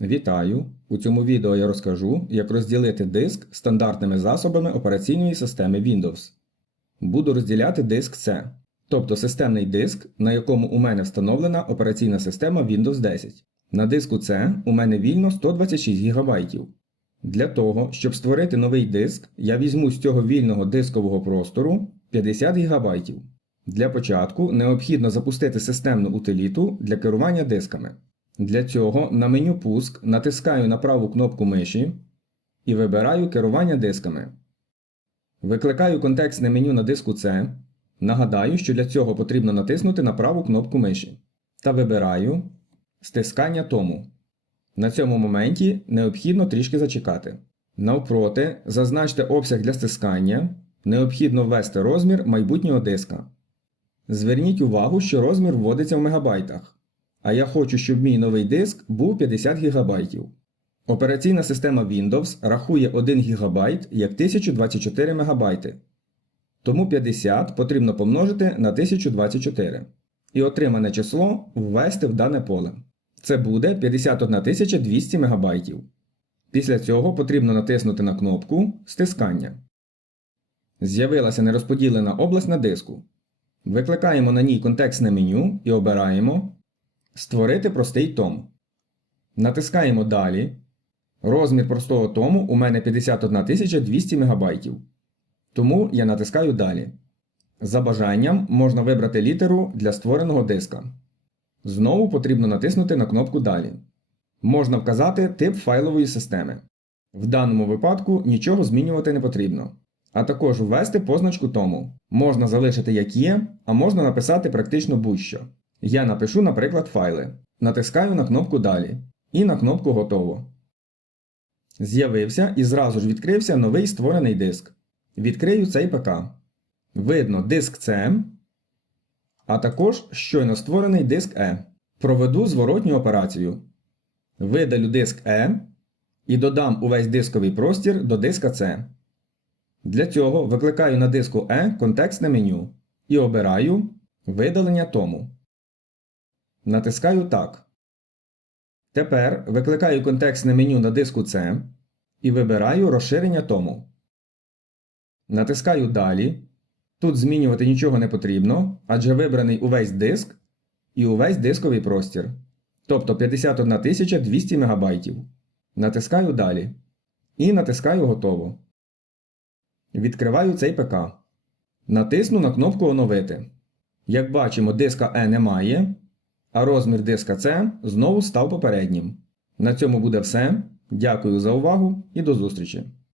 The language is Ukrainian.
Вітаю! У цьому відео я розкажу, як розділити диск стандартними засобами операційної системи Windows. Буду розділяти диск C, тобто системний диск, на якому у мене встановлена операційна система Windows 10. На диску C у мене вільно 126 ГБ. Для того, щоб створити новий диск, я візьму з цього вільного дискового простору 50 ГБ. Для початку необхідно запустити системну утиліту для керування дисками. Для цього на меню Пуск натискаю на праву кнопку миші і вибираю керування дисками. Викликаю контекстне меню на диску C. Нагадаю, що для цього потрібно натиснути на праву кнопку миші та вибираю стискання тому. На цьому моменті необхідно трішки зачекати. Навпроти, зазначте обсяг для стискання. Необхідно ввести розмір майбутнього диска. Зверніть увагу, що розмір вводиться в мегабайтах. А я хочу, щоб мій новий диск був 50 ГБ. Операційна система Windows рахує 1 ГБ як 1024 МБ. Тому 50 потрібно помножити на 1024 і отримане число ввести в дане поле. Це буде 51 200 МБ. Після цього потрібно натиснути на кнопку Стискання. З'явилася нерозподілена область на диску. Викликаємо на ній контекстне меню і обираємо Створити простий том. Натискаємо Далі. Розмір простого тому у мене 51 200 МБ. Тому я натискаю Далі. За бажанням можна вибрати літеру для створеного диска. Знову потрібно натиснути на кнопку Далі. Можна вказати тип файлової системи. В даному випадку нічого змінювати не потрібно. А також ввести позначку тому. Можна залишити як є, а можна написати практично будь-що. Я напишу, наприклад, файли. Натискаю на кнопку Далі і на кнопку Готово. З'явився і зразу ж відкрився новий створений диск. Відкрию цей ПК. Видно диск C, а також щойно створений диск E. Проведу зворотню операцію. Видалю диск E і додам увесь дисковий простір до диска C. Для цього викликаю на диску E контекстне меню і обираю Видалення тому. Натискаю Так. Тепер викликаю контекстне меню на диску C і вибираю розширення тому. Натискаю Далі. Тут змінювати нічого не потрібно, адже вибраний увесь диск і увесь дисковий простір. Тобто 51 200 МБ. Натискаю Далі. І натискаю Готово. Відкриваю цей ПК. Натисну на кнопку Оновити. Як бачимо, диска E немає, а розмір диска C знову став попереднім. На цьому буде все. Дякую за увагу і до зустрічі!